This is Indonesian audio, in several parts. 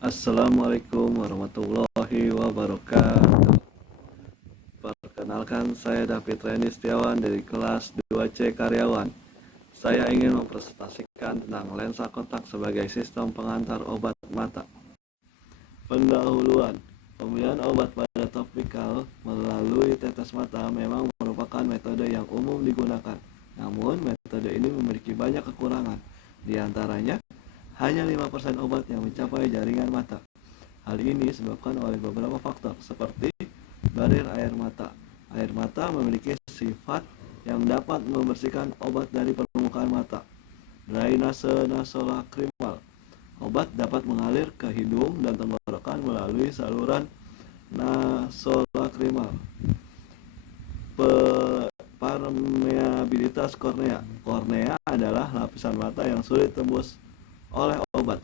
Assalamualaikum warahmatullahi wabarakatuh. Perkenalkan, saya David Reni Setiawan dari kelas 2C Karyawan. Saya ingin mempresentasikan tentang lensa kontak sebagai sistem pengantar obat mata. Pendahuluan, pemberian obat pada topikal melalui tetes mata memang merupakan metode yang umum digunakan. Namun, metode ini memiliki banyak kekurangan. Di antaranya, hanya 5% obat yang mencapai jaringan mata. Hal ini disebabkan oleh beberapa faktor seperti barir air mata. Air mata memiliki sifat yang dapat membersihkan obat dari permukaan mata. Drainase nasolakrimal. Obat dapat mengalir ke hidung dan tenggorokan melalui saluran nasolakrimal. Permeabilitas kornea. Kornea adalah lapisan mata yang sulit tembus oleh obat.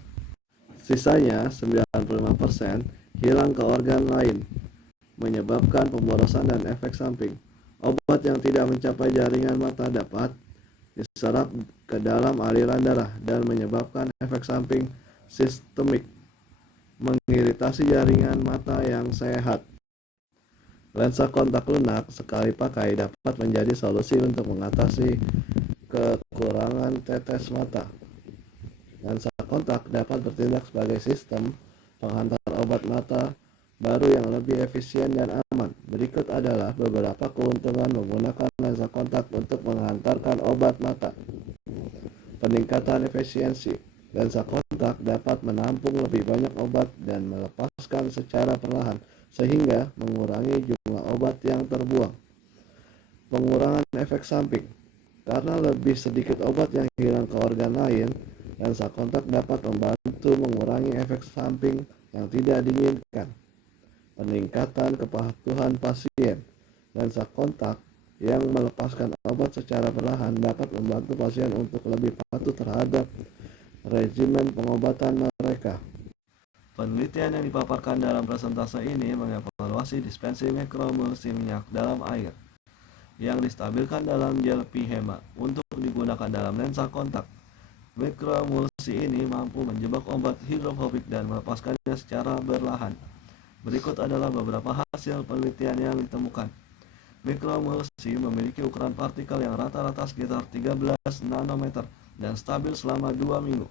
Sisanya 95% hilang ke organ lain, menyebabkan pemborosan dan efek samping. Obat yang tidak mencapai jaringan mata dapat diserap ke dalam aliran darah dan menyebabkan efek samping sistemik, mengiritasi jaringan mata yang sehat. Lensa kontak lunak sekali pakai dapat menjadi solusi untuk mengatasi kekurangan tetes mata. Lensa kontak dapat bertindak sebagai sistem penghantar obat mata baru yang lebih efisien dan aman. Berikut adalah beberapa keuntungan menggunakan lensa kontak untuk menghantarkan obat mata. Peningkatan efisiensi. Lensa kontak dapat menampung lebih banyak obat dan melepaskan secara perlahan, sehingga mengurangi jumlah obat yang terbuang. Pengurangan efek samping. Karena lebih sedikit obat yang hilang ke organ lain, lensa kontak dapat membantu mengurangi efek samping yang tidak diinginkan. Peningkatan kepatuhan pasien. Lensa kontak yang melepaskan obat secara perlahan dapat membantu pasien untuk lebih patuh terhadap regimen pengobatan mereka. Penelitian yang dipaparkan dalam presentase ini mengevaluasi dispensi mikroemulsi minyak dalam air yang distabilkan dalam gel PHEMA untuk digunakan dalam lensa kontak. Mikroemulsi ini mampu menjebak obat hidrofobik dan melepaskannya secara perlahan. Berikut adalah beberapa hasil penelitian yang ditemukan. Mikroemulsi memiliki ukuran partikel yang rata-rata sekitar 13 nanometer dan stabil selama 2 minggu.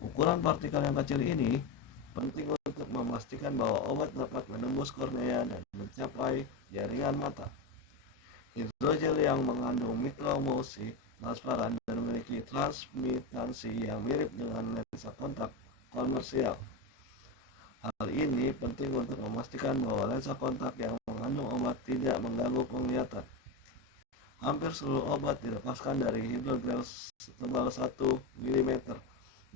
Ukuran partikel yang kecil ini penting untuk memastikan bahwa obat dapat menembus kornea dan mencapai jaringan mata. Hidrogel yang mengandung mikroemulsi transparan dan memiliki transmitansi yang mirip dengan lensa kontak komersial. Hal ini penting untuk memastikan bahwa lensa kontak yang mengandung obat tidak mengganggu penglihatan. Hampir seluruh obat dilepaskan dari hidrogel setebal 1 mm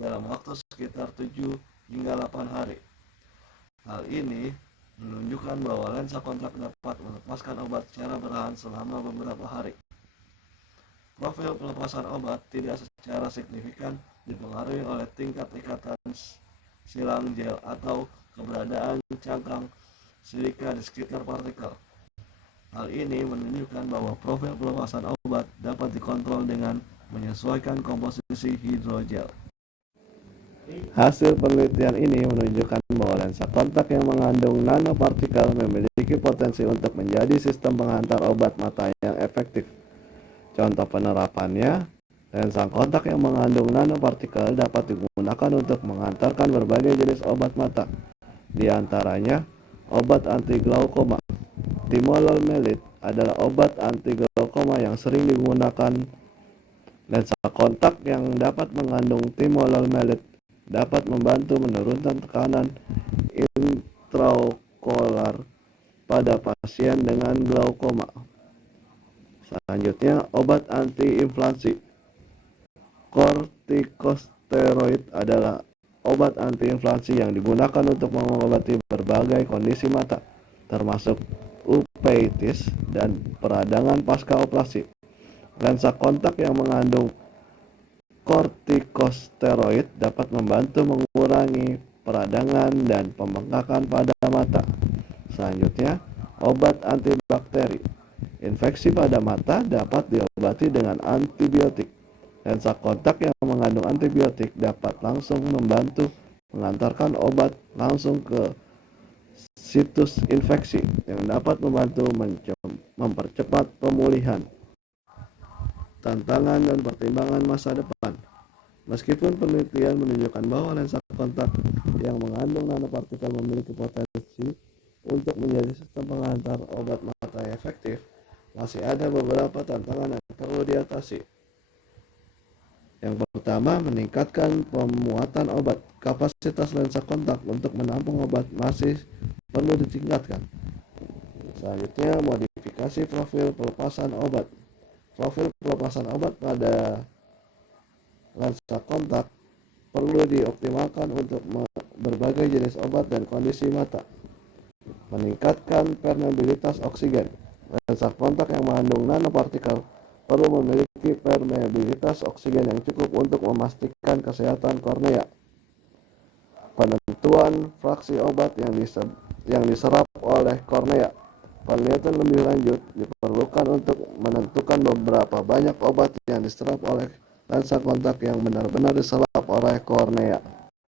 dalam waktu sekitar 7 hingga 8 hari. Hal ini menunjukkan bahwa lensa kontak dapat melepaskan obat secara perlahan selama beberapa hari. Profil pelepasan obat tidak secara signifikan dipengaruhi oleh tingkat ikatan silang gel atau keberadaan cangkang silika di sekitar partikel. Hal ini menunjukkan bahwa profil pelepasan obat dapat dikontrol dengan menyesuaikan komposisi hidrogel. Hasil penelitian ini menunjukkan bahwa lensa kontak yang mengandung nanopartikel memiliki potensi untuk menjadi sistem penghantar obat mata yang efektif. Contoh penerapannya, lensa kontak yang mengandung nanopartikel dapat digunakan untuk menghantarkan berbagai jenis obat mata, di antaranya obat anti glaukoma. Timolol-melit adalah obat anti glaukoma yang sering digunakan. Lensa kontak yang dapat mengandung timolol-melit dapat membantu menurunkan tekanan intraokular pada pasien dengan glaukoma. Selanjutnya, obat antiinflamasi. Kortikosteroid adalah obat antiinflamasi yang digunakan untuk mengobati berbagai kondisi mata, termasuk uveitis dan peradangan pasca operasi. Lensa kontak yang mengandung kortikosteroid dapat membantu mengurangi peradangan dan pembengkakan pada mata. Selanjutnya, obat antibakteri. Infeksi pada mata dapat diobati dengan antibiotik. Lensa kontak yang mengandung antibiotik dapat langsung membantu mengantarkan obat langsung ke situs infeksi yang dapat membantu mempercepat pemulihan. Tantangan dan pertimbangan masa depan. Meskipun penelitian menunjukkan bahwa lensa kontak yang mengandung nanopartikel memiliki potensi untuk menjadi sistem pengantar obat mata yang efektif, masih ada beberapa tantangan yang perlu diatasi. Yang pertama, meningkatkan pemuatan obat. Kapasitas lensa kontak untuk menampung obat masih perlu ditingkatkan. Selanjutnya, modifikasi profil pelepasan obat. Profil pelepasan obat pada lensa kontak perlu dioptimalkan untuk berbagai jenis obat dan kondisi mata. Meningkatkan permeabilitas oksigen. Lensa kontak yang mengandung nanopartikel perlu memiliki permeabilitas oksigen yang cukup untuk memastikan kesehatan kornea. Penentuan fraksi obat yang diserap oleh kornea. Penelitian lebih lanjut diperlukan untuk menentukan beberapa banyak obat yang diserap oleh lensa kontak yang benar-benar diserap oleh kornea.